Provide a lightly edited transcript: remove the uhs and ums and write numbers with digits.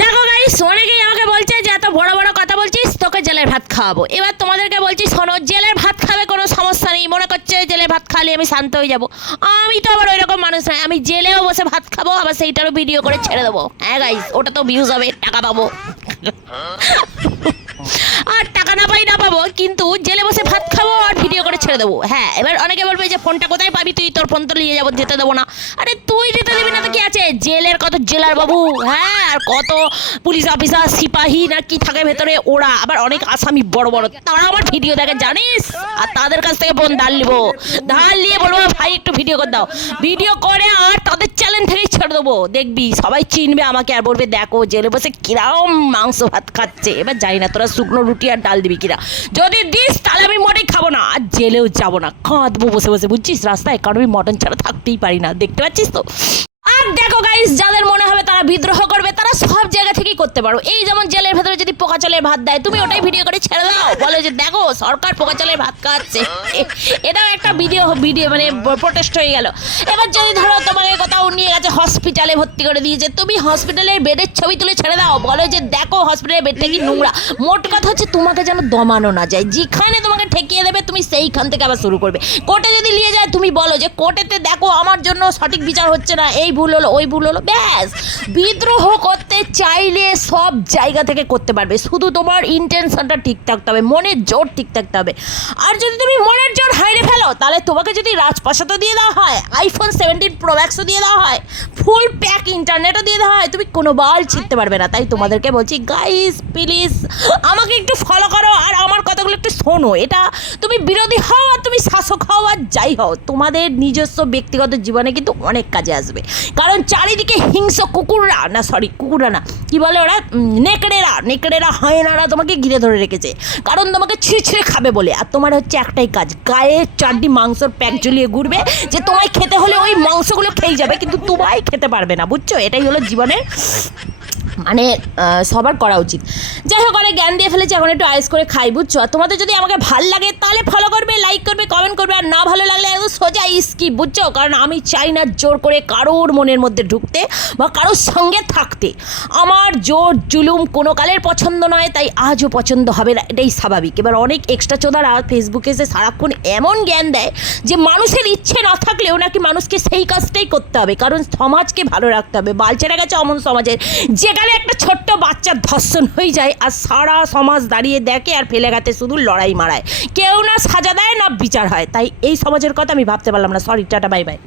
দেখো গাইস, অনেকেই আমাকে বলছে যে এত বড় বড় কথা বলছিস, তোকে জেলের ভাত খাওয়াবো। এবার তোমাদেরকে বলছি, শোনো, জেলের ভাত খাবে কোনো সমস্যা নেই। মনে করছে জেলের ভাত খালে আমি শান্ত হয়ে যাব। আমি তো আবার ওই রকম মানুষ নয়। আমি জেলেও বসে ভাত খাবো, আবার সেইটারও ভিডিও করে ছেড়ে দেবো। হ্যাঁ গাইস, ওটা তো ভিউজ হবে, টাকা পাবো। আর টাকা না পাই না পাবো, কিন্তু জেলে বসে ভাত খাবো আর ভিডিও করে ছেড়ে দেবো। হ্যাঁ, এবার অনেকে বলবে যে ফোনটা কোথায় পাবি তুই, তোর ফোন তো নিয়ে যাবো, যেতে দেবো না। আরে তুই যেতে দিবি না তো কি আছে? জেলের কত জেলার বাবু, হ্যাঁ, আর কত পুলিশ অফিসার, সিপাহী না কি থাকে ভেতরে, ওরা আবার অনেক আসামি বড় বড়, তারা আমার ভিডিও দেখে জানিস। আর তাদের কাছ থেকে ফোন ধার নিবো, ধার নিয়ে বলবো ভাই একটু ভিডিও করে দাও, ভিডিও করে আর তাদের চ্যালেঞ্জ থেকেই ছেড়ে দেবো। দেখবি সবাই চিনবে আমাকে আর বলবে দেখো জেলে বসে কিরম মাংস ভাত খাচ্ছে। এবার জানি না তোরা শুকনো রুটি আর ডাল দিবি কিনা, যদি দিস তাহলে আমি মোটেই খাবো না, আর জেলেও যাবো না, কাঁদবো বসে বসে, বুঝছিস, রাস্তায়, কারণ আমি মটন ছাড়া থাকতেই পারি না, দেখতে পাচ্ছিস তো। আর দেখো গাইস, যাদের মনে হবে তারা বিদ্রোহ করবে, তারা সব জায়গা থেকেই করতে পারো। এই যেমন জেলের ভেতরে যদি পোকা চালের ভাত দেয়, তুমি ওটাই ভিডিও করে ছেড়ে দাও, বলে যে দেখো সরকার পোকা চালের ভাত খাওয়াচ্ছে। এটাও একটা ভিডিও মানে প্রোটেস্ট হয়ে গেল। এবার যদি ধরো তোমাকে কোথাও নিয়ে গেছে হসপিটালে ভর্তি করে দিয়েছে, তুমি হসপিটালের বেডের ছবি তুলে ছেড়ে দাও, বলো যে দেখো হসপিটালের বেডটা কি নোংরা। মোট কথা হচ্ছে তোমাকে যেন দমানো না যায়, যেখানে তোমাকে ঠেকিয়ে দেবে তুমি সেইখান থেকে আবার শুরু করবে। কোর্টে যদি নিয়ে যায়, তুমি বলো যে কোর্টেতে দেখো আমার জন্য সঠিক বিচার হচ্ছে না, এই ভুল হলো ওই ভুল হলো, ব্যাস। বিদ্রোহ করতে চাইলে সব জায়গা থেকে করতে পারবে, শুধু তোমার ইন্টেনশনটা ঠিক থাকতে হবে, মনের জোর ঠিক থাকতে হবে। আর যদি তুমি মনের জোর হারিয়ে ফেলো, তাহলে তোমাকে যদি রাজপ্রাসাদও দিয়ে দেওয়া হয়, আইফোন 17 প্রো ম্যাক্সও দিয়ে দেওয়া হয়, ফুল প্যাক ইন্টারনেটও দিয়ে দেওয়া হয়, তুমি কোনো বাল ছিঁড়তে পারবে না। তাই তোমাদেরকে বলছি গাইস, প্লিজ আমাকে একটু ফলো করো আর আমার কথাগুলো একটু শোনো। এটা তুমি বিরোধী হও আর তুমি শাসক হও আর যাই হও, তোমাদের নিজস্ব ব্যক্তিগত জীবনে কিন্তু অনেক কাজে আসবে। কারণ চারিদিকে হিংস্র কুকুররা না, কি বলে ওরা, নেকড়েরা হায়নারা তোমাকে ঘিরে ধরে রেখেছে, কারণ তোমাকে ছিঁড়ে খাবে বলে। আর তোমার হচ্ছে একটাই কাজ, গায়ে 4টি মাংসর প্যাক ঝুলিয়ে ঘুরবে, যে তোমায় খেতে হলে ওই মাংসগুলো খেয়ে যাবে, কিন্তু তোমায় খেতে পারবে না, বুঝছো? এটাই হলো জীবনের মানে সবার করা উচিত। যাই হোক, অনেক জ্ঞান দিয়ে ফেলেছি, এখন একটু আয়েস করে খাই, বুঝছো? তোমাদের যদি আমাকে ভালো লাগে তাহলে ফলো করবে, লাইক করবে, কমেন্ট করবে, আর না ভালো লাগলে একদম সোজা স্কিপ, বুঝছো? কারণ আমি চাই না জোর করে কারোর মনের মধ্যে ঢুকতে বা কারোর সঙ্গে থাকতে। আমার জোর জুলুম কোনো কালের পছন্দ নয়, তাই আজও পছন্দ হবে না, এটাই স্বাভাবিক। এবার অনেক এক্সট্রা চোদারা ফেসবুকে এসে সারাক্ষণ এমন জ্ঞান দেয় যে মানুষের ইচ্ছে না থাকলেও নাকি মানুষকে সেই কাজটাই করতে হবে, কারণ সমাজকে ভালো রাখতে হবে। বাল ছেড়ে গেছে অমন সমাজের, যেখানে একটা ছোট্ট বাচ্চার ধর্ষণ হয়ে যায় আর সারা সমাজ দাঁড়িয়ে দেখে আর ফেলে গাতে শুধু লড়াই মারায়, কেউ না সাজা দেয় না বিচার হয়। তাই এই সমাজের কথা আমি ভাবতে পারলাম না। Sorry, tata, bye bye.